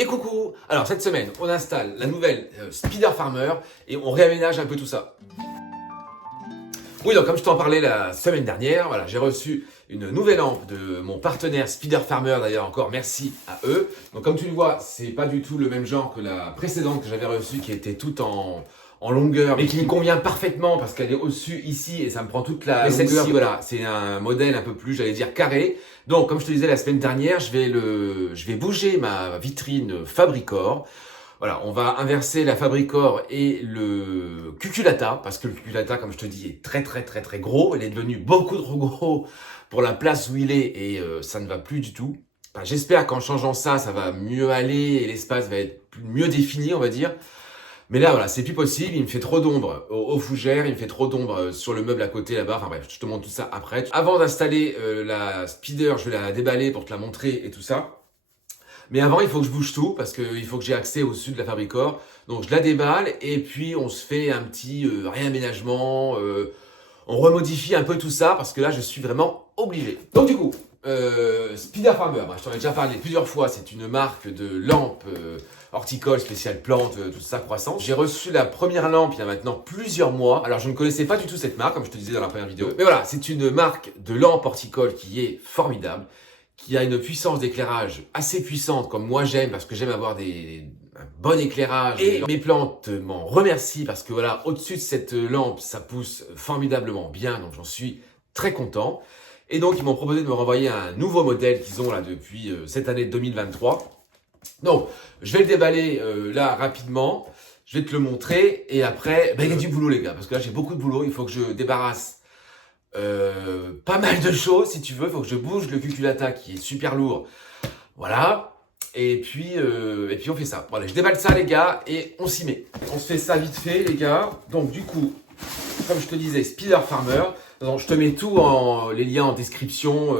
Et coucou! Alors cette semaine, on installe la nouvelle Spider Farmer et on réaménage un peu tout ça. Oui, donc comme je t'en parlais la semaine dernière, voilà, j'ai reçu une nouvelle lampe de mon partenaire Spider Farmer, d'ailleurs encore merci à eux. Donc comme tu le vois, c'est pas du tout le même genre que la précédente que j'avais reçue qui était toute en longueur, mais qui me convient parfaitement parce qu'elle est au-dessus ici et ça me prend toute la longueur. Celle-ci, voilà, c'est un modèle un peu plus, j'allais dire carré. Donc, comme je te disais la semaine dernière, je vais bouger ma vitrine Fabricor. Voilà, on va inverser la Fabricor et le Cuculata, parce que le Cuculata, comme je te dis, est très gros. Il est devenu beaucoup trop gros pour la place où il est et ça ne va plus du tout. Enfin, j'espère qu'en changeant ça, ça va mieux aller et l'espace va être mieux défini, on va dire. Mais là, voilà, c'est plus possible, il me fait trop d'ombre aux fougères, il me fait trop d'ombre sur le meuble à côté là-bas, enfin bref, je te montre tout ça après. Avant d'installer la Spider, je vais la déballer pour te la montrer et tout ça. Mais avant, il faut que je bouge tout, parce qu'il faut que j'ai accès au sud de la Fabricor. Donc je la déballe, et puis on se fait un petit réaménagement, on remodifie un peu tout ça, parce que là, je suis vraiment obligé. Donc du coup, Spider Farmer, je t'en ai déjà parlé plusieurs fois, c'est une marque de lampes horticole, spéciale plantes, tout ça, croissance. J'ai reçu la première lampe il y a maintenant plusieurs mois. Alors je ne connaissais pas du tout cette marque, comme je te disais dans la première vidéo. Mais voilà, c'est une marque de lampe horticole qui est formidable, qui a une puissance d'éclairage assez puissante, comme moi j'aime, parce que j'aime avoir un bon éclairage. Et mes plantes m'en remercient, parce que voilà, au-dessus de cette lampe, ça pousse formidablement bien, donc j'en suis très content. Et donc ils m'ont proposé de me renvoyer un nouveau modèle qu'ils ont là depuis cette année 2023. Donc, je vais le déballer là rapidement, je vais te le montrer et après, il y a du boulot les gars, parce que là j'ai beaucoup de boulot, il faut que je débarrasse pas mal de choses si tu veux, il faut que je bouge le Cuculata qui est super lourd, voilà, et puis on fait ça. Voilà, je déballe ça les gars et on s'y met. On se fait ça vite fait les gars, donc du coup, comme je te disais, Spider Farmer, donc, je te mets tout les liens en description,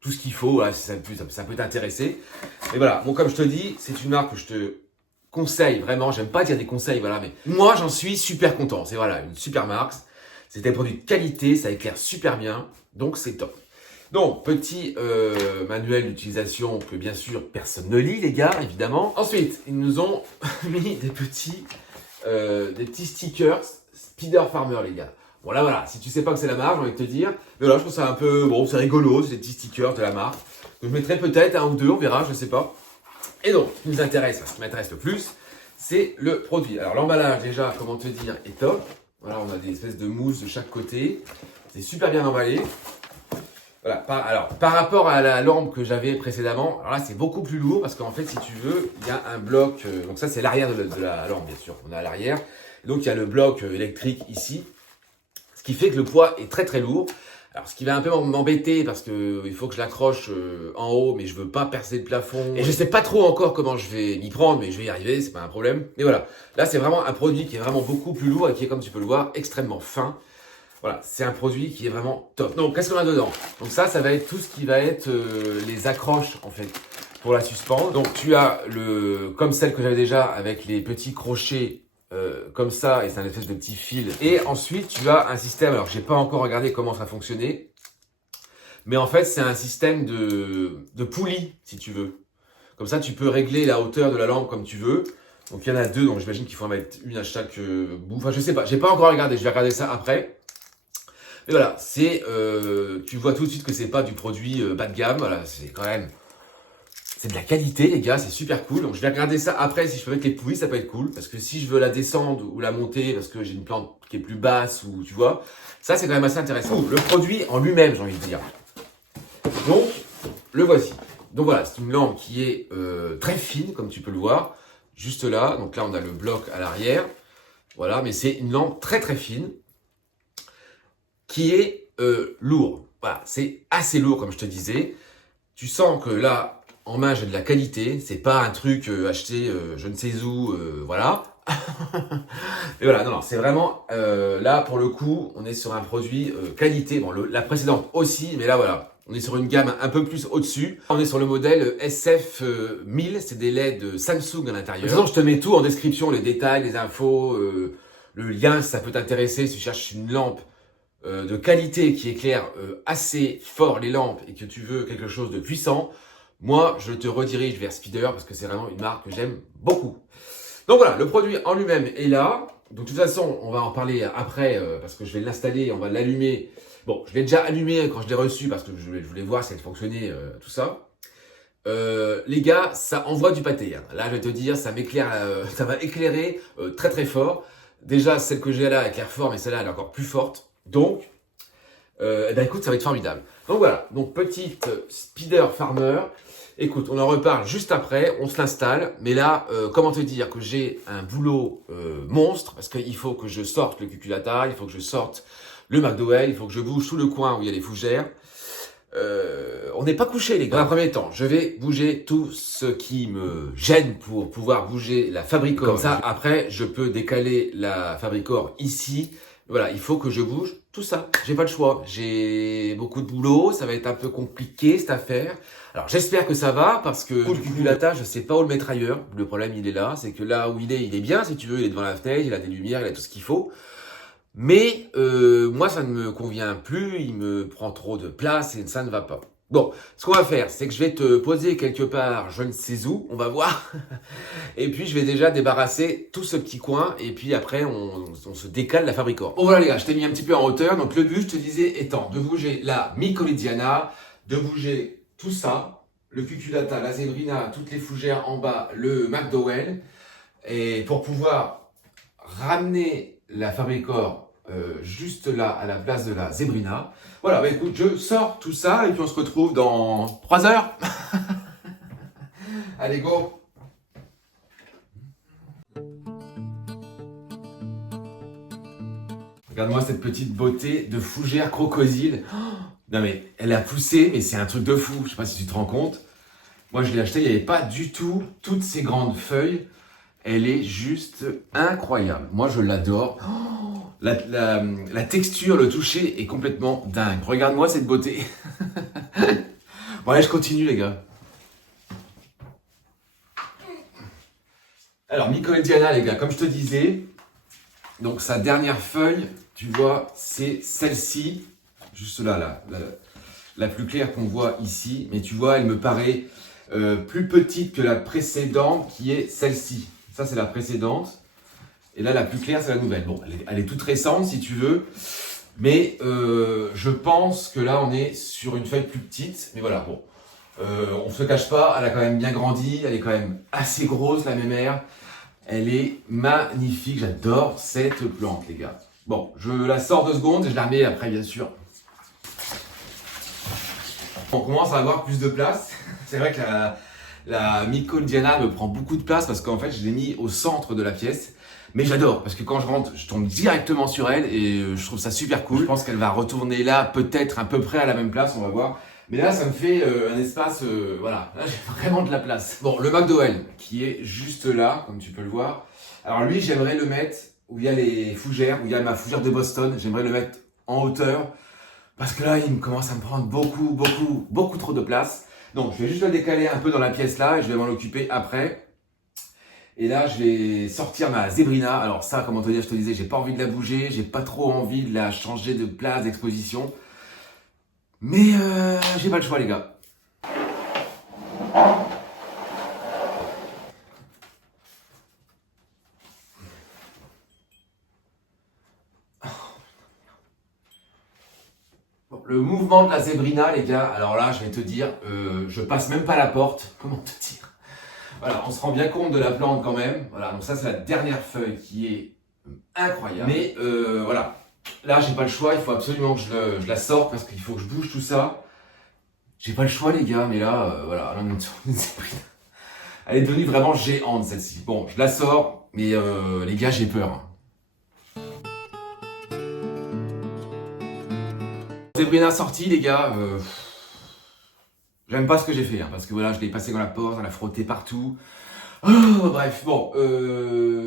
tout ce qu'il faut, voilà, si ça peut t'intéresser. Et voilà, bon comme je te dis, c'est une marque que je te conseille vraiment, j'aime pas dire des conseils, voilà, mais moi j'en suis super content. C'est voilà, une super marque, c'est des produits de qualité, ça éclaire super bien, donc c'est top. Donc, petit manuel d'utilisation que bien sûr personne ne lit les gars, évidemment. Ensuite, ils nous ont mis des petits stickers Spider Farmer les gars. Bon là voilà, si tu sais pas que c'est la marque, j'ai envie de te dire. Mais là je trouve ça un peu, bon c'est rigolo, c'est des petits stickers de la marque. Donc je mettrai peut-être un ou deux, on verra, je sais pas. Et donc, ce qui nous intéresse, ce qui m'intéresse le plus, c'est le produit. Alors l'emballage déjà, comment te dire, est top. Voilà, on a des espèces de mousse de chaque côté. C'est super bien emballé. Voilà, par rapport à la lampe que j'avais précédemment, alors là c'est beaucoup plus lourd parce qu'en fait si tu veux, il y a un bloc, donc ça c'est l'arrière de la lampe bien sûr, on est à l'arrière. Donc il y a le bloc électrique ici. Ce qui fait que le poids est très lourd. Alors ce qui va un peu m'embêter parce que il faut que je l'accroche en haut, mais je veux pas percer le plafond. Et je sais pas trop encore comment je vais m'y prendre, mais je vais y arriver, c'est pas un problème. Mais voilà, là c'est vraiment un produit qui est vraiment beaucoup plus lourd et qui est, comme tu peux le voir, extrêmement fin. Voilà, c'est un produit qui est vraiment top. Donc qu'est-ce qu'on a dedans? Donc ça va être tout ce qui va être les accroches en fait pour la suspendre. Donc tu as comme celle que j'avais déjà avec les petits crochets. Comme ça, et c'est un espèce de petit fil. Et ensuite, tu as un système, alors j'ai pas encore regardé comment ça fonctionnait, mais en fait, c'est un système de poulie, si tu veux. Comme ça, tu peux régler la hauteur de la lampe comme tu veux. Donc, il y en a deux, donc j'imagine qu'il faut en mettre une à chaque bout. Enfin, je sais pas, j'ai pas encore regardé, je vais regarder ça après. Mais voilà, tu vois tout de suite que c'est pas du produit bas de gamme, voilà, c'est quand même... C'est de la qualité les gars, c'est super cool. Donc je vais regarder ça après, si je peux mettre les poulies, ça peut être cool. Parce que si je veux la descendre ou la monter, parce que j'ai une plante qui est plus basse, ou tu vois, ça c'est quand même assez intéressant. Le produit en lui-même, j'ai envie de dire. Donc, le voici. Donc voilà, c'est une lampe qui est très fine, comme tu peux le voir. Juste là, donc là on a le bloc à l'arrière. Voilà, mais c'est une lampe très fine, qui est lourde. Voilà, c'est assez lourd comme je te disais. Tu sens que là, en main, j'ai de la qualité. C'est pas un truc acheté je ne sais où, voilà. Et voilà, non, c'est vraiment, là, pour le coup, on est sur un produit qualité. Bon, la précédente aussi, mais là, voilà. On est sur une gamme un peu plus au-dessus. On est sur le modèle SF1000. C'est des LED Samsung à l'intérieur. De toute façon, je te mets tout en description, les détails, les infos, le lien, si ça peut t'intéresser. Si tu cherches une lampe de qualité qui éclaire assez fort les lampes et que tu veux quelque chose de puissant, moi, je te redirige vers Speeder parce que c'est vraiment une marque que j'aime beaucoup. Donc voilà, le produit en lui-même est là. Donc de toute façon, on va en parler après parce que je vais l'installer, on va l'allumer. Bon, je l'ai déjà allumé quand je l'ai reçu parce que je voulais voir si elle fonctionnait, tout ça. Les gars, ça envoie du pâté. Hein. Là, je vais te dire, ça m'éclaire, ça va éclairer très très fort. Déjà, celle que j'ai là éclaire fort, mais celle-là, elle est encore plus forte. Donc, eh ben, écoute, ça va être formidable. Donc voilà, donc petite Speeder Farmer. Écoute, on en reparle juste après, on se l'installe. Mais là, comment te dire que j'ai un boulot monstre, parce qu'il faut que je sorte le cuculata, il faut que je sorte le McDowell, il faut que je bouge tout le coin où il y a les fougères. On n'est pas couché les gars. Dans un premier temps, je vais bouger tout ce qui me gêne pour pouvoir bouger la Fabricor. Comme ça, après, je peux décaler la Fabricor ici. Voilà, il faut que je bouge tout ça. J'ai pas le choix. J'ai beaucoup de boulot. Ça va être un peu compliqué cette affaire. Alors, j'espère que ça va parce que le cuculata, je sais pas où le mettre ailleurs. Le problème, il est là. C'est que là où il est bien si tu veux. Il est devant la fenêtre, il a des lumières, il a tout ce qu'il faut. Mais moi, ça ne me convient plus, il me prend trop de place et ça ne va pas. Bon, ce qu'on va faire, c'est que je vais te poser quelque part, je ne sais où, on va voir. Et puis, je vais déjà débarrasser tout ce petit coin et puis après, on se décale la Fabricor. Bon, voilà les gars, je t'ai mis un petit peu en hauteur. Donc, le but, je te disais, étant de bouger la Micomediana, de bouger tout ça, le Cuculata, la Zebrina, toutes les fougères en bas, le McDowell, et pour pouvoir ramener la Fabricor juste là à la place de la Zebrina. Voilà, bah écoute, je sors tout ça et puis on se retrouve dans 3 heures. Allez, go! Regarde-moi cette petite beauté de fougère crocodile. Non mais elle a poussé, mais c'est un truc de fou. Je sais pas si tu te rends compte. Moi je l'ai acheté, il n'y avait pas du tout toutes ces grandes feuilles. Elle est juste incroyable. Moi, je l'adore. Oh, la texture, le toucher est complètement dingue. Regarde-moi cette beauté. Bon, allez, je continue, les gars. Alors, Micomediana, les gars, comme je te disais, donc sa dernière feuille, tu vois, c'est celle-ci. Juste là, la plus claire qu'on voit ici. Mais tu vois, elle me paraît plus petite que la précédente, qui est celle-ci. Ça, c'est la précédente. Et là, la plus claire, c'est la nouvelle. Bon, elle est toute récente, si tu veux. Mais je pense que là, on est sur une feuille plus petite. Mais voilà, bon. On ne se cache pas, elle a quand même bien grandi. Elle est quand même assez grosse, la mémère. Elle est magnifique. J'adore cette plante, les gars. Bon, je la sors 2 secondes et je la remets après, bien sûr. On commence à avoir plus de place. C'est vrai que la Micomediana me prend beaucoup de place parce qu'en fait, je l'ai mis au centre de la pièce. Mais j'adore parce que quand je rentre, je tombe directement sur elle et je trouve ça super cool. Je pense qu'elle va retourner là, peut-être à peu près à la même place, on va voir. Mais là, ça me fait un espace, voilà, là j'ai vraiment de la place. Bon, le McDowell qui est juste là, comme tu peux le voir. Alors lui, j'aimerais le mettre où il y a les fougères, où il y a ma fougère de Boston. J'aimerais le mettre en hauteur parce que là, il commence à me prendre beaucoup trop de place. Donc, je vais juste le décaler un peu dans la pièce là et je vais m'en occuper après. Et là, je vais sortir ma Zebrina. Alors ça, comment te dire, je te disais, j'ai pas envie de la bouger, j'ai pas trop envie de la changer de place d'exposition. Mais j'ai pas le choix, les gars. Bon, le mouvement de la Zebrina, les gars, alors là, je vais te dire, je passe même pas la porte. Comment te dire? Voilà, on se rend bien compte de la plante quand même. Voilà, donc ça, c'est la dernière feuille qui est incroyable. Mais voilà, là, j'ai pas le choix. Il faut absolument que je la sorte parce qu'il faut que je bouge tout ça. J'ai pas le choix, les gars, mais là, voilà, elle est devenue vraiment géante, celle-ci. Bon, je la sors, mais les gars, j'ai peur. Zebrina sortie, les gars. J'aime pas ce que j'ai fait, hein, parce que voilà, je l'ai passé dans la porte, on l'a frotté partout. Oh, bref, bon,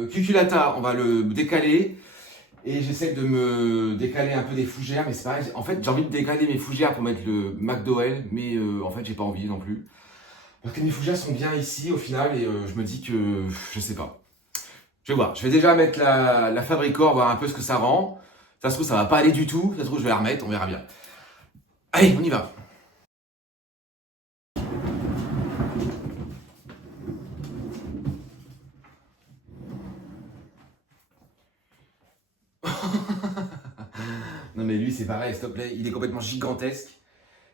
Cuculata, on va le décaler. Et j'essaie de me décaler un peu des fougères, mais c'est pareil. En fait, j'ai envie de décaler mes fougères pour mettre le McDowell, mais en fait, j'ai pas envie non plus. Parce que mes fougères sont bien ici au final, et je me dis que je sais pas. Je vais voir. Je vais déjà mettre la Fabricor, voir un peu ce que ça rend. Ça se trouve, ça va pas aller du tout. Ça se trouve, je vais la remettre, on verra bien. Allez, on y va. mais lui c'est pareil, s'il te plaît, il est complètement gigantesque.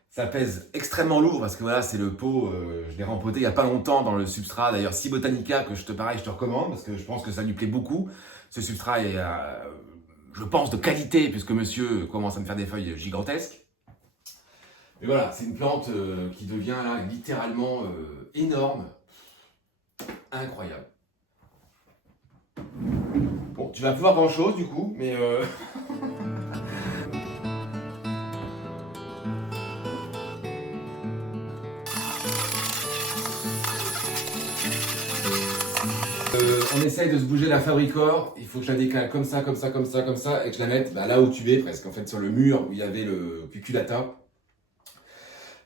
Ça pèse extrêmement lourd parce que voilà, c'est le pot, je l'ai rempoté il n'y a pas longtemps dans le substrat, d'ailleurs Si Botanica, que je te recommande parce que je pense que ça lui plaît beaucoup. Ce substrat est, je pense, de qualité puisque monsieur commence à me faire des feuilles gigantesques. Mais voilà, c'est une plante qui devient là littéralement énorme, incroyable. Bon, tu vas plus voir grand chose du coup, mais on essaye de se bouger la Fabricor, il faut que je la décale comme ça, comme ça, comme ça, comme ça, et que je la mette là où tu es presque, en fait sur le mur où il y avait le cuculata.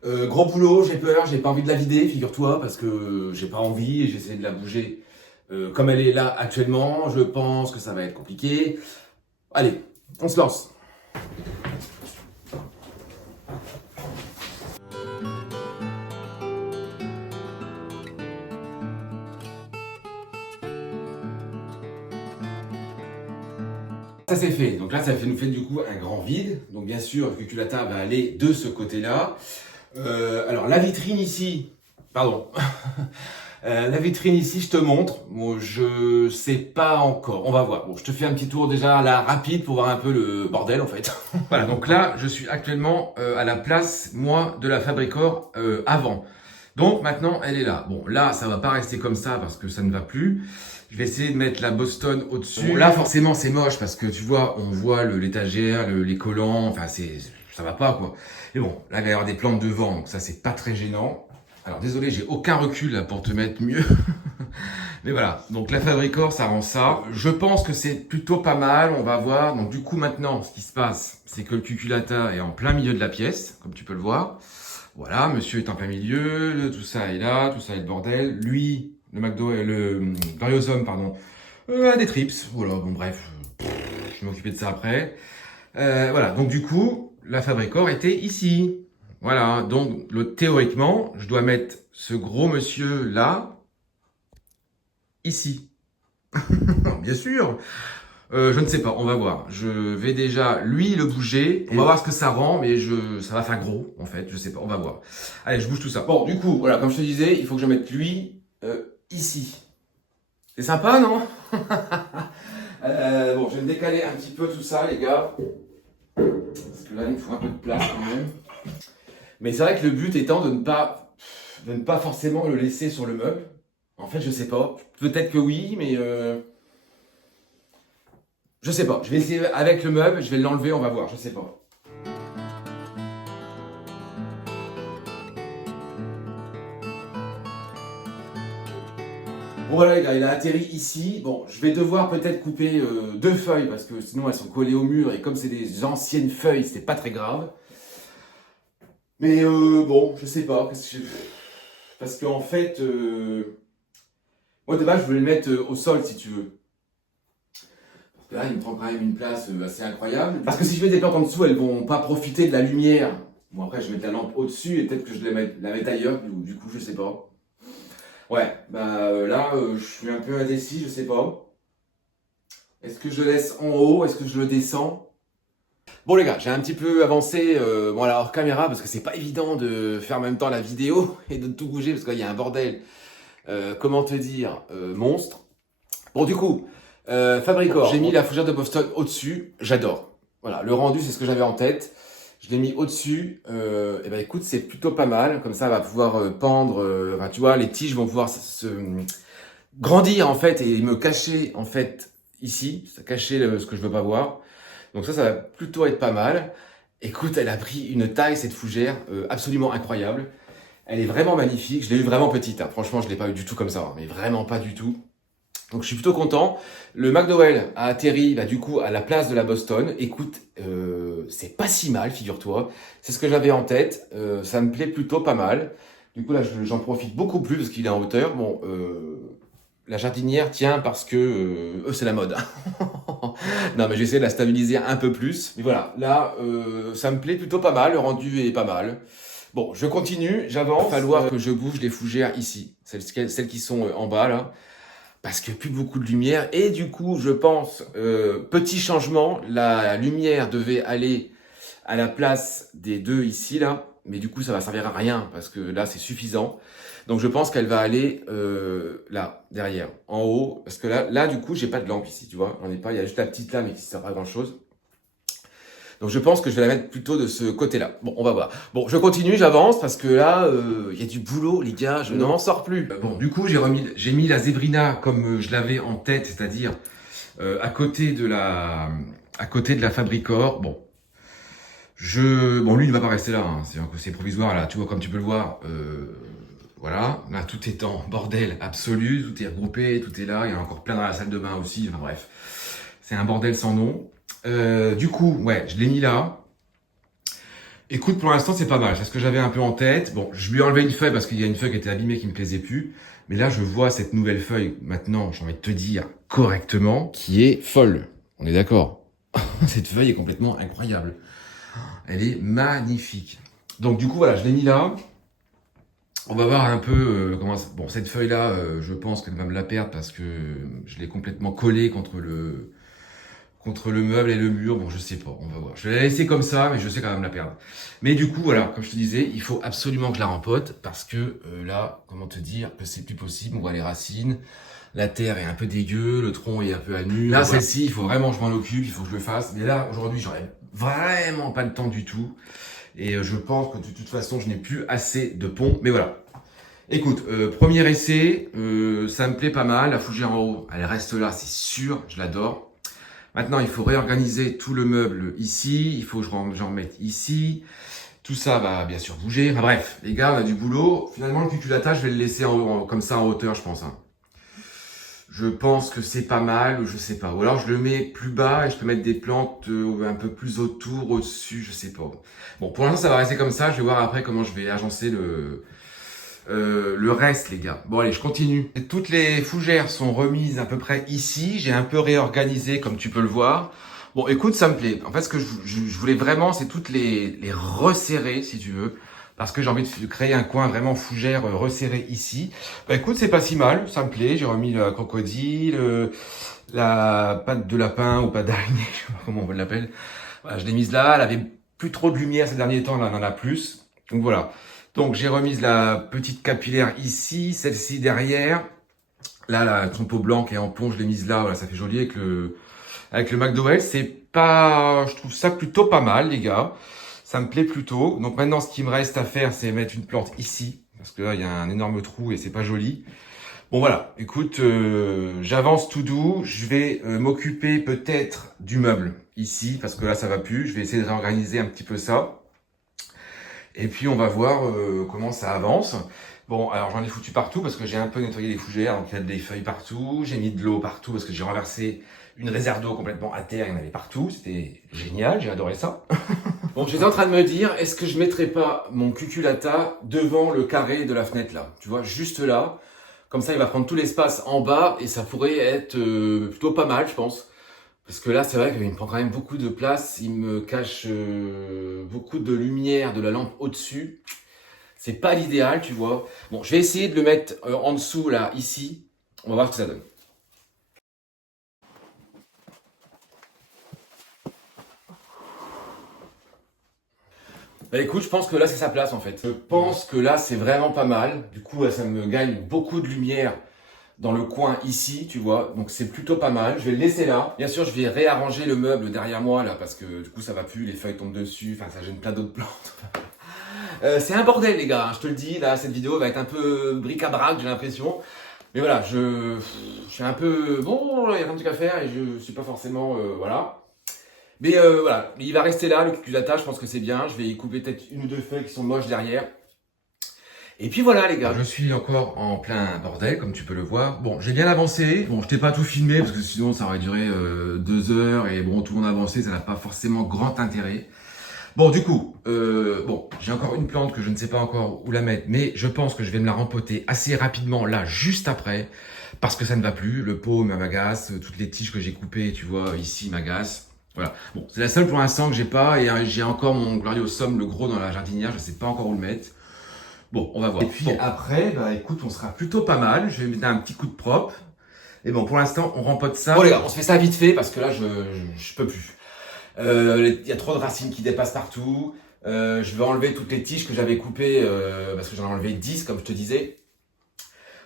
Gros boulot, j'ai peur, j'ai pas envie de la vider, figure-toi, parce que j'ai pas envie et j'essaie de la bouger comme elle est là actuellement. Je pense que ça va être compliqué. Allez, on se lance. Ça c'est fait, donc là ça nous fait du coup un grand vide, donc bien sûr le cuculata va aller de ce côté-là. Alors la vitrine ici, pardon, la vitrine ici je te montre, bon, je sais pas encore, on va voir. Bon, je te fais un petit tour déjà là rapide pour voir un peu le bordel en fait. Voilà, donc là je suis actuellement à la place moi de la Fabricor avant. Donc maintenant elle est là. Bon là ça va pas rester comme ça parce que ça ne va plus. Je vais essayer de mettre la Boston au-dessus. Bon, là forcément c'est moche parce que tu vois, on voit l'étagère, les collants, enfin ça va pas quoi. Mais bon, là il va y avoir des plantes devant, donc ça c'est pas très gênant. Alors désolé, j'ai aucun recul là pour te mettre mieux. Mais voilà, donc la Fabricor ça rend ça. Je pense que c'est plutôt pas mal, on va voir. Donc du coup maintenant ce qui se passe, c'est que le cuculata est en plein milieu de la pièce, comme tu peux le voir. Voilà, monsieur est en plein milieu, tout ça est là, tout ça est le bordel. Lui, le Gloriosum, pardon, a des trips. Voilà, bon bref, je vais m'occuper de ça après. Voilà, donc du coup, la Fabricor était ici. Voilà, donc théoriquement, je dois mettre ce gros monsieur là, ici. Bien sûr. Je ne sais pas, on va voir. Je vais déjà, lui, le bouger. On va voir ce que ça rend, mais ça va faire gros, en fait. Je sais pas, on va voir. Allez, je bouge tout ça. Bon, du coup, voilà, comme je te disais, il faut que je mette lui ici. C'est sympa, non? Bon, je vais me décaler un petit peu tout ça, les gars. Parce que là, il me faut un peu de place quand même. Mais c'est vrai que le but étant de ne pas forcément le laisser sur le meuble. En fait, je sais pas. Peut-être que oui, mais... je sais pas, je vais essayer avec le meuble, je vais l'enlever, on va voir, je sais pas. Bon voilà les gars, il a atterri ici. Bon, je vais devoir peut-être couper 2 feuilles parce que sinon elles sont collées au mur et comme c'est des anciennes feuilles, c'est pas très grave. Mais bon, je sais pas, parce qu'en fait, moi de base je voulais le mettre au sol si tu veux. Là, il me prend quand même une place assez incroyable. Parce que si je mets des plantes en dessous, elles vont pas profiter de la lumière. Bon, après, je vais mettre la lampe au-dessus et peut-être que je la mette ailleurs. Du coup, je sais pas. Ouais, bah là, je suis un peu indécis, je sais pas. Est-ce que je le laisse en haut? Est-ce que je le descends? Bon les gars, j'ai un petit peu avancé bon, alors, hors caméra parce que c'est pas évident de faire en même temps la vidéo et de tout bouger parce qu'il y a un bordel, comment te dire, monstre. Bon, du coup... Fabricor, j'ai mis la fougère de Boston au-dessus, j'adore. Voilà, le rendu c'est ce que j'avais en tête. Je l'ai mis au-dessus, et ben écoute, c'est plutôt pas mal. Comme ça, on va pouvoir pendre, enfin, tu vois, les tiges vont pouvoir se grandir en fait et me cacher en fait ici, ça cacher ce que je veux pas voir. Donc ça va plutôt être pas mal. Écoute, elle a pris une taille cette fougère absolument incroyable. Elle est vraiment magnifique. Je l'ai eu vraiment petite. Hein. Franchement, je l'ai pas eu du tout comme ça, hein, mais vraiment pas du tout. Donc je suis plutôt content. Le McDowell a atterri du coup à la place de la Boston. Écoute, c'est pas si mal, figure-toi. C'est ce que j'avais en tête. Ça me plaît plutôt pas mal. Du coup là, j'en profite beaucoup plus parce qu'il est en hauteur. Bon, la jardinière tient parce que c'est la mode. Non, mais j'essaie de la stabiliser un peu plus. Mais voilà, là, ça me plaît plutôt pas mal. Le rendu est pas mal. Bon, je continue, j'avance. Il va falloir que je bouge les fougères ici. Celles qui sont en bas là. Parce que plus beaucoup de lumière. Et du coup, je pense, petit changement, la lumière devait aller à la place des deux ici, là. Mais du coup, ça va servir à rien parce que là, c'est suffisant. Donc, je pense qu'elle va aller là, derrière, en haut. Parce que là, du coup, j'ai pas de lampe ici, tu vois. J'en ai pas, il y a juste la petite là, mais qui sert pas à grand-chose. Donc, je pense que je vais la mettre plutôt de ce côté-là. Bon, on va voir. Bon, je continue, j'avance parce que là, il y a du boulot, les gars. Je n'en sors plus. Bon, du coup, j'ai mis la Zébrina comme je l'avais en tête, c'est-à-dire à côté de la Fabricor. Bon. Bon, lui, il ne va pas rester là, hein. C'est provisoire, là, tu vois, comme tu peux le voir, voilà, là, tout est en bordel absolu, tout est regroupé, tout est là, il y en a encore plein dans la salle de bain aussi, enfin bref, c'est un bordel sans nom. Du coup, ouais, je l'ai mis là. Écoute, pour l'instant, c'est pas mal, c'est ce que j'avais un peu en tête. Bon, je lui ai enlevé une feuille parce qu'il y a une feuille qui était abîmée, qui me plaisait plus, mais là, je vois cette nouvelle feuille, maintenant, j'ai envie de te dire, correctement, qui est folle, on est d'accord. Cette feuille est complètement incroyable. Elle est magnifique. Donc du coup, voilà, je l'ai mis là. On va voir un peu comment... Bon, cette feuille-là, je pense qu'elle va me la perdre parce que je l'ai complètement collée contre le meuble et le mur. Bon, je sais pas, on va voir. Je vais la laisser comme ça, mais je sais qu'elle va me la perdre. Mais du coup, voilà, comme je te disais, il faut absolument que je la rempote parce que là, comment te dire que c'est plus possible. On voit les racines. La terre est un peu dégueu, le tronc est un peu à nu. Là, celle-ci, il faut vraiment que je m'en occupe, il faut que je le fasse. Mais là, aujourd'hui, j'aurais vraiment pas le temps du tout. Et je pense que de toute façon, je n'ai plus assez de pont. Mais voilà. Écoute, premier essai, ça me plaît pas mal. La fougère en haut, elle reste là, c'est sûr, je l'adore. Maintenant, il faut réorganiser tout le meuble ici. Il faut que j'en remette ici. Tout ça va bien sûr bouger. Enfin bref, les gars, on a du boulot. Finalement, le cuculata, je vais le laisser comme ça en hauteur, je pense. Hein. Je pense que c'est pas mal, ou je sais pas. Ou alors je le mets plus bas et je peux mettre des plantes un peu plus autour, au-dessus, je sais pas. Bon, pour l'instant, ça va rester comme ça. Je vais voir après comment je vais agencer le reste, les gars. Bon, allez, je continue. Toutes les fougères sont remises à peu près ici. J'ai un peu réorganisé, comme tu peux le voir. Bon, écoute, ça me plaît. En fait, ce que je voulais vraiment, c'est toutes les resserrer, si tu veux. Parce que j'ai envie de créer un coin vraiment fougère resserré ici. Bah écoute, c'est pas si mal, ça me plaît. J'ai remis le crocodile, la patte de lapin ou patte d'araignée, je sais pas comment on l'appelle. Voilà, je l'ai mise là, elle avait plus trop de lumière ces derniers temps, là elle en a plus. Donc voilà. Donc j'ai remise la petite capillaire ici, celle-ci derrière. Là, la trompeau blanc qui est en plomb, je l'ai mise là, voilà, ça fait joli avec le McDowell. C'est pas, je trouve ça plutôt pas mal, les gars. Ça me plaît plutôt. Donc maintenant, ce qui me reste à faire, c'est mettre une plante ici. Parce que là, il y a un énorme trou et c'est pas joli. Bon voilà, écoute, j'avance tout doux. Je vais m'occuper peut-être du meuble ici. Parce que là, ça va plus. Je vais essayer de réorganiser un petit peu ça. Et puis, on va voir comment ça avance. Bon, alors j'en ai foutu partout parce que j'ai un peu nettoyé les fougères. Donc il y a des feuilles partout. J'ai mis de l'eau partout parce que j'ai renversé une réserve d'eau complètement à terre. Il y en avait partout. C'était génial. J'ai adoré ça. Bon, j'étais en train de me dire, est-ce que je mettrais pas mon cuculata devant le carré de la fenêtre là? Tu vois, juste là. Comme ça, il va prendre tout l'espace en bas et ça pourrait être plutôt pas mal, je pense. Parce que là, c'est vrai qu'il me prend quand même beaucoup de place. Il me cache beaucoup de lumière de la lampe au-dessus. C'est pas l'idéal, tu vois. Bon, je vais essayer de le mettre en dessous, là, ici. On va voir ce que ça donne. Bah écoute, je pense que là c'est sa place en fait. Je pense que là c'est vraiment pas mal. Du coup, ça me gagne beaucoup de lumière dans le coin ici, tu vois. Donc c'est plutôt pas mal. Je vais le laisser là. Bien sûr, je vais réarranger le meuble derrière moi là parce que du coup ça va plus, les feuilles tombent dessus. Enfin, ça gêne plein d'autres plantes. C'est un bordel les gars, hein, je te le dis. Là, cette vidéo va être un peu bric-à-brac, j'ai l'impression. Mais voilà, je suis un peu... Bon, il y a plein de trucs à faire et je suis pas forcément... voilà. Mais voilà, il va rester là, le cuculata, je pense que c'est bien. Je vais y couper peut-être une ou deux feuilles qui sont moches derrière. Et puis voilà les gars. Je suis encore en plein bordel, comme tu peux le voir. Bon, j'ai bien avancé. Bon, je t'ai pas tout filmé, parce que sinon ça aurait duré 2 heures. Et bon, tout le monde a avancé, ça n'a pas forcément grand intérêt. Bon, du coup, bon, j'ai encore une plante que je ne sais pas encore où la mettre. Mais je pense que je vais me la rempoter assez rapidement, là, juste après. Parce que ça ne va plus. Le pot m'agace, toutes les tiges que j'ai coupées, tu vois, ici, m'agacent. Voilà. Bon, c'est la seule pour l'instant que j'ai pas. Et j'ai encore mon Gloriosum, le gros, dans la jardinière. Je sais pas encore où le mettre. Bon, on va voir. Et puis après, bah écoute, on sera plutôt pas mal. Je vais mettre un petit coup de propre. Et bon, pour l'instant, on rempote ça. Bon les gars, on se fait ça vite fait parce que là, je peux plus. Il y a trop de racines qui dépassent partout. Je vais enlever toutes les tiges que j'avais coupées parce que j'en ai enlevé 10 comme je te disais.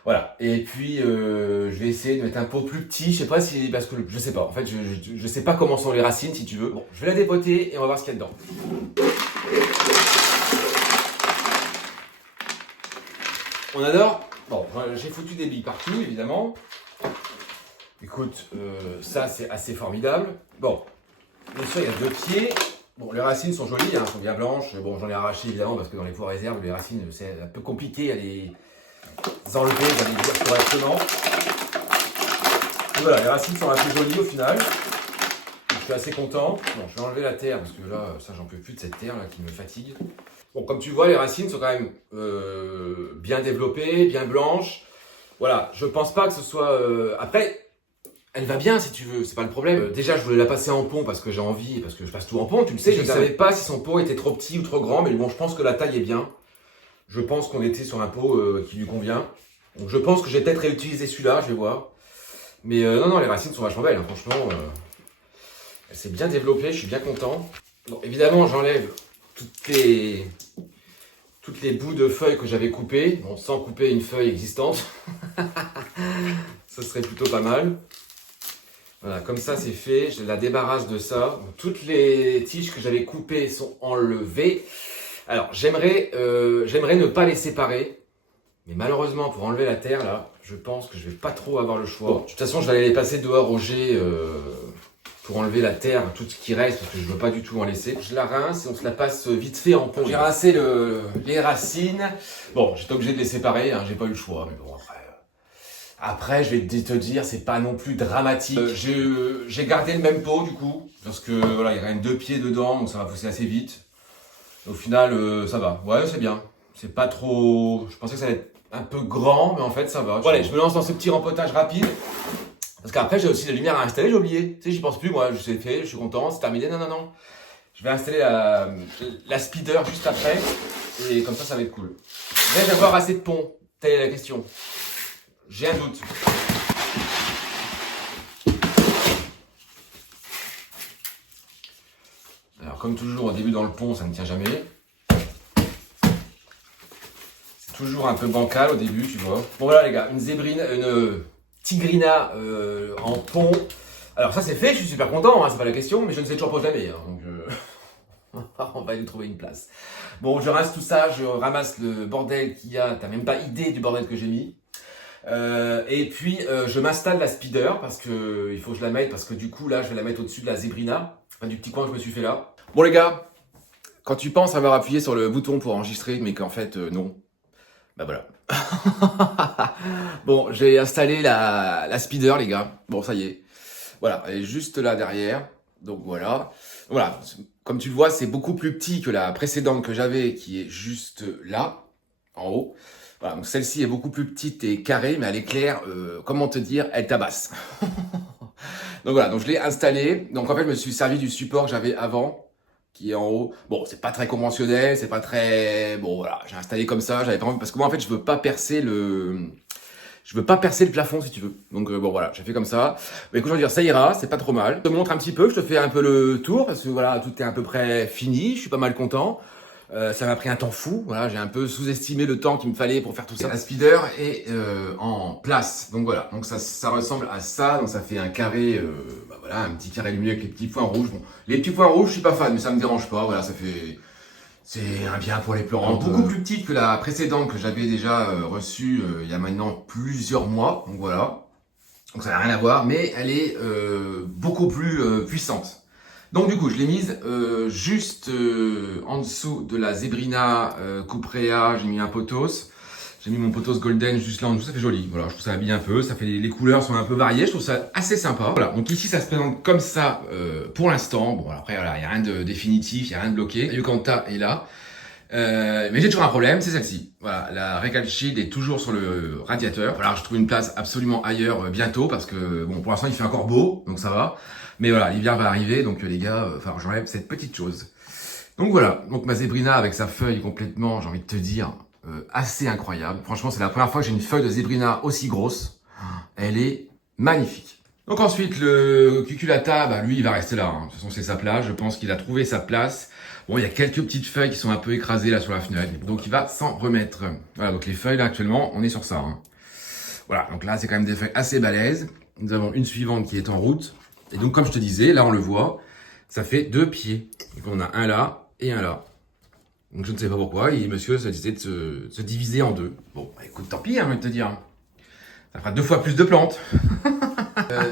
Voilà. Et puis je vais essayer de mettre un pot plus petit. Je sais pas si parce que je sais pas. En fait, je sais pas comment sont les racines si tu veux. Bon, je vais la dépoter et on va voir ce qu'il y a dedans. On adore. Bon, j'ai foutu des billes partout évidemment. Écoute, ça c'est assez formidable. Bon, bien sûr il y a 2 pieds. Bon, les racines sont jolies, hein, sont bien blanches. Bon, j'en ai arraché évidemment parce que dans les pots réserves, les racines c'est un peu compliqué à les enlever, j'allais dire correctement. Et voilà, les racines sont assez jolies au final. Je suis assez content. Bon, je vais enlever la terre parce que là, ça j'en peux plus de cette terre là qui me fatigue. Bon, comme tu vois, les racines sont quand même bien développées, bien blanches. Voilà, je pense pas que ce soit... Après, elle va bien si tu veux, c'est pas le problème. Déjà, je voulais la passer en pont parce que j'ai envie, parce que je passe tout en pont. Tu le sais, je ne savais pas si son pot était trop petit ou trop grand, mais bon, je pense que la taille est bien. Je pense qu'on était sur un pot qui lui convient. Donc je pense que j'ai peut-être réutilisé celui-là, je vais voir. Mais non, les racines sont vachement belles, hein, franchement. Elle s'est bien développée, je suis bien content. Bon, évidemment, j'enlève toutes les bouts de feuilles que j'avais coupées, bon, sans couper une feuille existante. Ce serait plutôt pas mal. Voilà, comme ça c'est fait, je la débarrasse de ça. Bon, toutes les tiges que j'avais coupées sont enlevées. Alors, j'aimerais ne pas les séparer. Mais malheureusement, pour enlever la terre, là, je pense que je vais pas trop avoir le choix. Bon, de toute façon, je vais aller les passer dehors au jet pour enlever la terre, tout ce qui reste, parce que je veux pas du tout en laisser. Je la rince et on se la passe vite fait en pont. J'ai rincé les racines. Bon, j'étais obligé de les séparer, hein, j'ai pas eu le choix, mais bon, après, je vais te dire, c'est pas non plus dramatique. J'ai gardé le même pot, du coup, parce que voilà, il y a quand même 2 pieds dedans, donc ça va pousser assez vite. Au final, ça va. Ouais, c'est bien. C'est pas trop... Je pensais que ça allait être un peu grand, mais en fait, ça va. Bon, allez, je me lance dans ce petit rempotage rapide. Parce qu'après, j'ai aussi la lumière à installer, j'ai oublié. Tu sais, j'y pense plus, moi, je sais fait, je suis content, c'est terminé. Non. Je vais installer la speeder juste après. Et comme ça va être cool. Vais-je avoir assez de pont? Telle est la question. J'ai un doute. Alors, comme toujours, au début dans le pont, ça ne tient jamais. C'est toujours un peu bancal au début, tu vois. Bon, voilà, les gars, une tigrina en pont. Alors, ça, c'est fait, je suis super content, hein, c'est pas la question, mais je ne sais toujours pas jamais. Hein, donc, on va lui trouver une place. Bon, je rince tout ça, je ramasse le bordel qu'il y a. T'as même pas idée du bordel que j'ai mis. Et puis, je m'installe la speeder parce que il faut que je la mette, parce que du coup, là, je vais la mettre au-dessus de la Zebrina. Enfin, du petit coin que je me suis fait là. Bon les gars, quand tu penses avoir appuyé sur le bouton pour enregistrer, mais qu'en fait non, bah voilà. Bon, j'ai installé la speeder les gars. Bon, ça y est. Voilà, elle est juste là derrière. Donc voilà. Voilà, comme tu le vois, c'est beaucoup plus petit que la précédente que j'avais qui est juste là, en haut. Voilà, donc celle-ci est beaucoup plus petite et carrée, mais elle est claire, comment te dire, elle tabasse. Donc voilà, donc je l'ai installée. Donc en fait, je me suis servi du support que j'avais avant, qui est en haut. Bon, c'est pas très conventionnel, c'est pas très... Bon voilà, j'ai installé comme ça, j'avais pas envie... Parce que moi en fait, je veux pas percer le plafond si tu veux. Donc bon voilà, j'ai fait comme ça. Mais écoute, je veux dire, ça ira, c'est pas trop mal. Je te montre un petit peu, je te fais un peu le tour, parce que voilà, tout est à peu près fini, je suis pas mal content. Ça m'a pris un temps fou, voilà, j'ai un peu sous-estimé le temps qu'il me fallait pour faire tout ça. La speeder est en place, donc voilà, donc ça ressemble à ça, donc ça fait un carré, bah voilà, un petit carré lumineux avec les petits points rouges. Bon, les petits points rouges, je suis pas fan, mais ça me dérange pas, voilà, ça fait... C'est un bien pour les plantes. Beaucoup plus petite que la précédente que j'avais déjà reçue il y a maintenant plusieurs mois, donc voilà. Donc ça n'a rien à voir, mais elle est beaucoup plus puissante. Donc du coup, je l'ai mise juste en dessous de la Zebrina Cuprea. J'ai mis un potos. J'ai mis mon potos golden juste là en dessous. Ça fait joli. Voilà, je trouve ça habille un peu. Ça fait les couleurs sont un peu variées. Je trouve ça assez sympa. Voilà. Donc ici, ça se présente comme ça pour l'instant. Bon, après voilà, il y a rien de définitif, il y a rien de bloqué. Yukanta est là. Mais j'ai toujours un problème, c'est celle-ci. Voilà, la Recal Shield est toujours sur le radiateur. Voilà, je trouve une place absolument ailleurs bientôt parce que bon, pour l'instant, il fait encore beau, donc ça va. Mais voilà, l'hiver va arriver, donc les gars, enfin, j'enlève cette petite chose. Donc voilà, donc ma Zebrina avec sa feuille complètement, j'ai envie de te dire, assez incroyable. Franchement, c'est la première fois que j'ai une feuille de Zebrina aussi grosse. Elle est magnifique. Donc ensuite, le cuculata, bah, lui, il va rester là. Hein. De toute façon, c'est sa place. Je pense qu'il a trouvé sa place. Bon, il y a quelques petites feuilles qui sont un peu écrasées là sur la fenêtre. Donc il va s'en remettre. Voilà, donc les feuilles là actuellement, on est sur ça. Hein. Voilà, donc là, c'est quand même des feuilles assez balèzes. Nous avons une suivante qui est en route. Et donc, comme je te disais, là, on le voit, ça fait 2 pieds. Donc on a un là et un là. Donc je ne sais pas pourquoi, et monsieur a décidé de se diviser en 2. Bon, bah, écoute, tant pis, hein, je vais te dire. Ça fera 2 fois plus de plantes.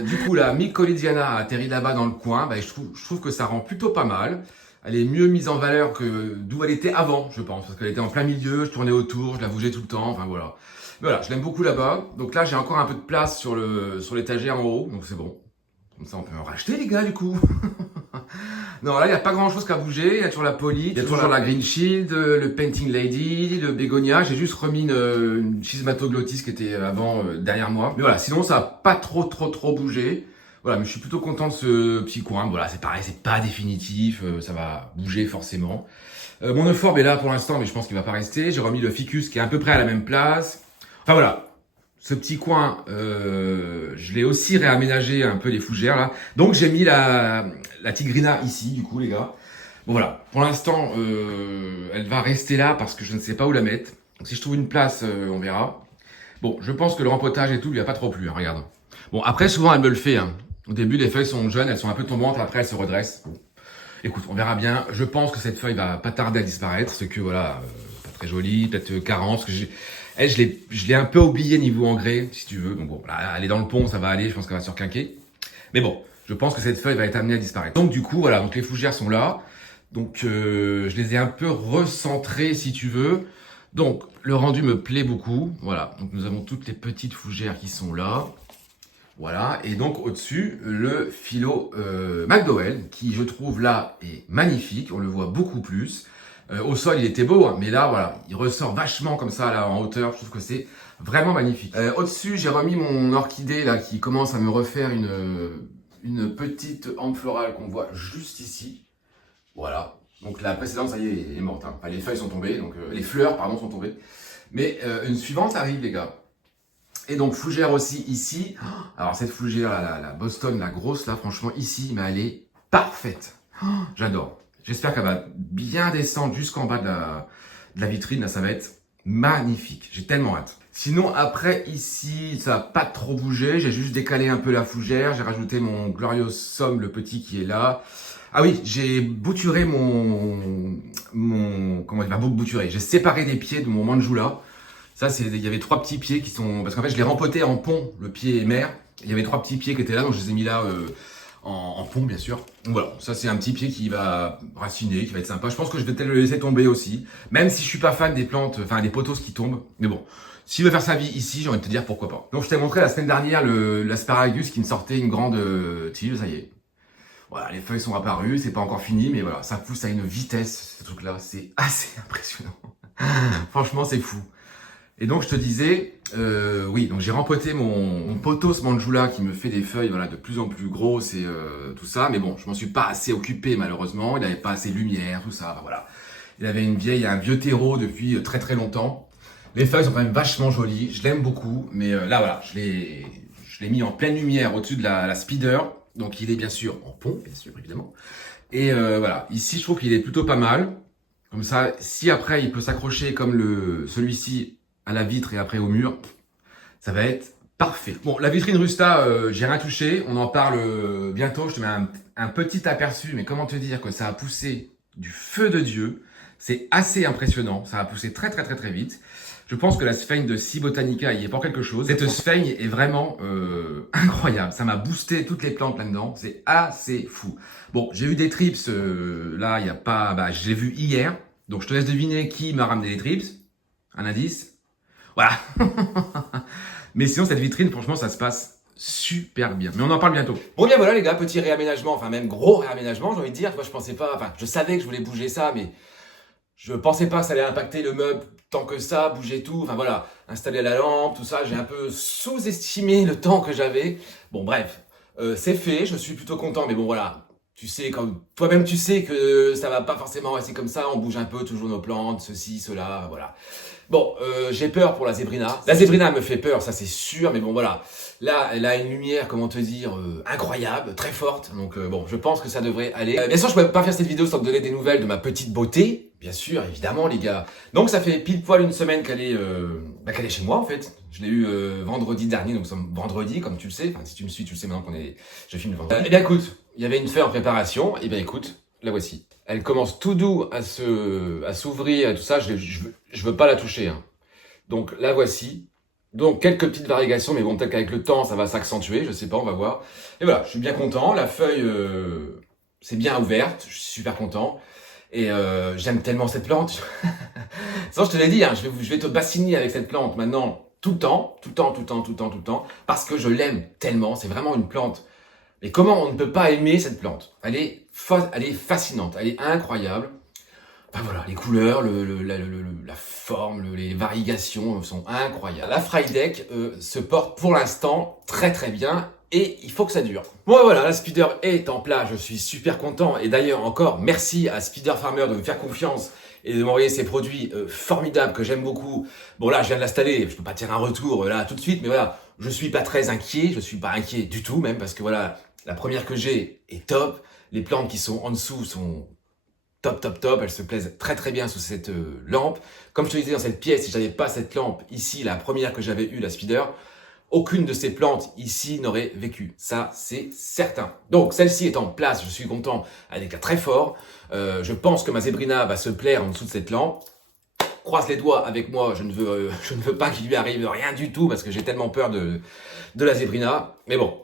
Du coup, la Mycolidiana a atterri là-bas dans le coin. Bah, je trouve que ça rend plutôt pas mal. Elle est mieux mise en valeur que d'où elle était avant, je pense. Parce qu'elle était en plein milieu, je tournais autour, je la bougeais tout le temps. Enfin voilà. Mais voilà, je l'aime beaucoup là-bas. Donc là, j'ai encore un peu de place sur l'étagère en haut. Donc c'est bon. Comme ça, on peut en racheter, les gars, du coup. Non, là, il n'y a pas grand-chose qu'à bouger. Il y a toujours la Poly, il y a toujours la Green Shield, le Painting Lady, le Bégonia. J'ai juste remis une Schismatoglottis qui était avant derrière moi. Mais voilà, sinon, ça n'a pas trop bougé. Voilà, mais je suis plutôt content de ce petit coin. Voilà, c'est pareil, c'est pas définitif. Ça va bouger forcément. Mon Euphorbia est là pour l'instant, mais je pense qu'il va pas rester. J'ai remis le Ficus qui est à peu près à la même place. Enfin voilà. Ce petit coin, je l'ai aussi réaménagé un peu les fougères là. Donc j'ai mis la Tigrina ici du coup les gars. Bon voilà, pour l'instant elle va rester là parce que je ne sais pas où la mettre. Donc si je trouve une place, on verra. Bon, je pense que le rempotage et tout lui a pas trop plu, hein, regarde. Bon après souvent elle me le fait. Hein. Au début les feuilles sont jeunes, elles sont un peu tombantes, après elles se redressent. Bon. Écoute, on verra bien. Je pense que cette feuille va pas tarder à disparaître, ce que voilà, pas très jolie, peut-être carence, parce que elle, je l'ai un peu oublié niveau engrais, si tu veux. Donc bon, là, elle est dans le pont, ça va aller, je pense qu'elle va surquinquer. Mais bon, je pense que cette feuille va être amenée à disparaître. Donc du coup, voilà, donc les fougères sont là. Donc je les ai un peu recentrées, si tu veux. Donc le rendu me plaît beaucoup. Voilà, donc nous avons toutes les petites fougères qui sont là. Voilà, et donc au-dessus, le philo McDowell, qui je trouve là est magnifique, on le voit beaucoup plus. Au sol, il était beau, hein, mais là, voilà, il ressort vachement comme ça, là, en hauteur. Je trouve que c'est vraiment magnifique. Au-dessus, j'ai remis mon orchidée, là, qui commence à me refaire une petite ample florale qu'on voit juste ici. Voilà. Donc la précédente, ça y est, est morte. Hein. Enfin, les feuilles sont tombées, donc les fleurs, pardon, sont tombées. Mais une suivante arrive, les gars. Et donc, fougère aussi ici. Alors, cette fougère, la Boston, la grosse, là, franchement, ici, mais elle est parfaite. J'adore. J'espère qu'elle va bien descendre jusqu'en bas de la vitrine. Là, ça va être magnifique. J'ai tellement hâte. Sinon, après, ici, ça n'a pas trop bougé. J'ai juste décalé un peu la fougère. J'ai rajouté mon Gloriosum, le petit qui est là. Ah oui, j'ai bouturé comment il va bouturer. J'ai séparé des pieds de mon Manjula. Ça, il y avait 3 petits pieds qui sont... Parce qu'en fait, je l'ai rempoté en pont, le pied mère. Il y avait 3 petits pieds qui étaient là, donc je les ai mis là en pont, bien sûr. Donc voilà, ça c'est un petit pied qui va raciner, qui va être sympa. Je pense que je vais peut-être le laisser tomber aussi. Même si je suis pas fan des plantes, enfin des pothos qui tombent. Mais bon, s'il veut faire sa vie ici, j'ai envie de te dire pourquoi pas. Donc je t'ai montré la semaine dernière l'asparagus qui me sortait une grande tige, ça y est. Voilà, les feuilles sont apparues, c'est pas encore fini, mais voilà, ça pousse à une vitesse, ce truc-là. C'est assez impressionnant. Franchement, c'est fou. Et donc je te disais, oui, donc j'ai rempoté mon pothos Manjula qui me fait des feuilles voilà, de plus en plus grosses et tout ça. Mais bon, je m'en suis pas assez occupé malheureusement. Il n'avait pas assez de lumière, tout ça. Enfin, voilà. Il avait un vieux terreau depuis très longtemps. Les feuilles sont quand même vachement jolies. Je l'aime beaucoup. Mais là voilà, je l'ai mis en pleine lumière au-dessus de la speeder. Donc il est bien sûr en pont, bien sûr évidemment. Et voilà, ici je trouve qu'il est plutôt pas mal. Comme ça, si après il peut s'accrocher comme celui-ci à la vitre et après au mur, ça va être parfait. Bon, la vitrine Rusta, j'ai rien touché. On en parle bientôt. Je te mets un petit aperçu, mais comment te dire que ça a poussé du feu de Dieu. C'est assez impressionnant. Ça a poussé très vite. Je pense que la sphaigne de Si Botanica y est pour quelque chose. Cette sphaigne est vraiment incroyable. Ça m'a boosté toutes les plantes là-dedans. C'est assez fou. Bon, j'ai eu des trips. Là, il n'y a pas... Bah, je l'ai vu hier. Donc, je te laisse deviner qui m'a ramené les trips. Un indice. Voilà. Mais sinon, cette vitrine, franchement, ça se passe super bien. Mais on en parle bientôt. Bon, bien voilà, les gars, petit réaménagement, enfin, même gros réaménagement, j'ai envie de dire. Moi, je pensais pas, enfin, je savais que je voulais bouger ça, mais je pensais pas que ça allait impacter le meuble tant que ça, bouger tout. Enfin, voilà, installer la lampe, tout ça. J'ai un peu sous-estimé le temps que j'avais. Bon, bref, c'est fait, je suis plutôt content, mais bon, voilà. Tu sais, comme toi-même, tu sais que ça va pas forcément rester comme ça. On bouge un peu, toujours nos plantes, ceci, cela, voilà. Bon, j'ai peur pour la zébrina. La zébrina me fait peur, ça c'est sûr, mais bon voilà. Là, elle a une lumière, comment te dire, incroyable, très forte. Donc bon, je pense que ça devrait aller. Bien sûr, je peux pas faire cette vidéo sans te donner des nouvelles de ma petite beauté. Bien sûr, évidemment, les gars. Donc ça fait pile poil une semaine qu'elle est chez moi en fait. Je l'ai eu vendredi dernier, donc nous sommes vendredi, comme tu le sais. Enfin, si tu me suis, tu le sais maintenant je filme le vendredi. Eh bien écoute, il y avait une feuille en préparation. Eh bien écoute, la voici. Elle commence tout doux à s'ouvrir et tout ça. Je veux pas la toucher. Hein. Donc la voici. Donc quelques petites variations, mais bon, peut-être qu'avec le temps, ça va s'accentuer. Je sais pas, on va voir. Et voilà, je suis bien content. La feuille, c'est bien ouverte. Je suis super content. Et j'aime tellement cette plante. Sans, je te l'ai dit, hein, je vais te bassiner avec cette plante maintenant tout le temps, parce que je l'aime tellement. C'est vraiment une plante. Mais comment on ne peut pas aimer cette plante? Elle est fascinante, elle est incroyable. Enfin voilà, les couleurs, la forme, les variations sont incroyables. La Frydek se porte pour l'instant très très bien. Et il faut que ça dure. Bon voilà, la Speeder est en place, je suis super content. Et d'ailleurs encore, merci à Speeder Farmer de me faire confiance et de m'envoyer ces produits formidables que j'aime beaucoup. Bon là, je viens de l'installer, je peux pas tirer un retour là tout de suite, mais voilà, je suis pas très inquiet, je suis pas inquiet du tout même, parce que voilà, la première que j'ai est top. Les plantes qui sont en dessous sont top, elles se plaisent très très bien sous cette lampe. Comme je te disais dans cette pièce, si j'avais pas cette lampe ici, la première que j'avais eue, la Speeder, aucune de ces plantes ici n'aurait vécu. Ça, c'est certain. Donc, celle-ci est en place, je suis content, elle est très fort. Je pense que ma zébrina va se plaire en dessous de cette lampe. Croise les doigts avec moi, je ne veux pas qu'il lui arrive rien du tout parce que j'ai tellement peur de la zébrina. Mais bon,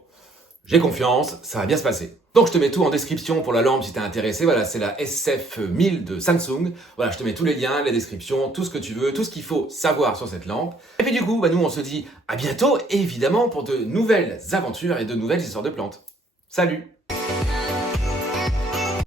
j'ai confiance, ça va bien se passer. Donc je te mets tout en description pour la lampe si t'es intéressé. Voilà, c'est la SF1000 de Samsung. Voilà, je te mets tous les liens, les descriptions, tout ce que tu veux, tout ce qu'il faut savoir sur cette lampe. Et puis du coup, nous on se dit à bientôt, évidemment, pour de nouvelles aventures et de nouvelles histoires de plantes. Salut!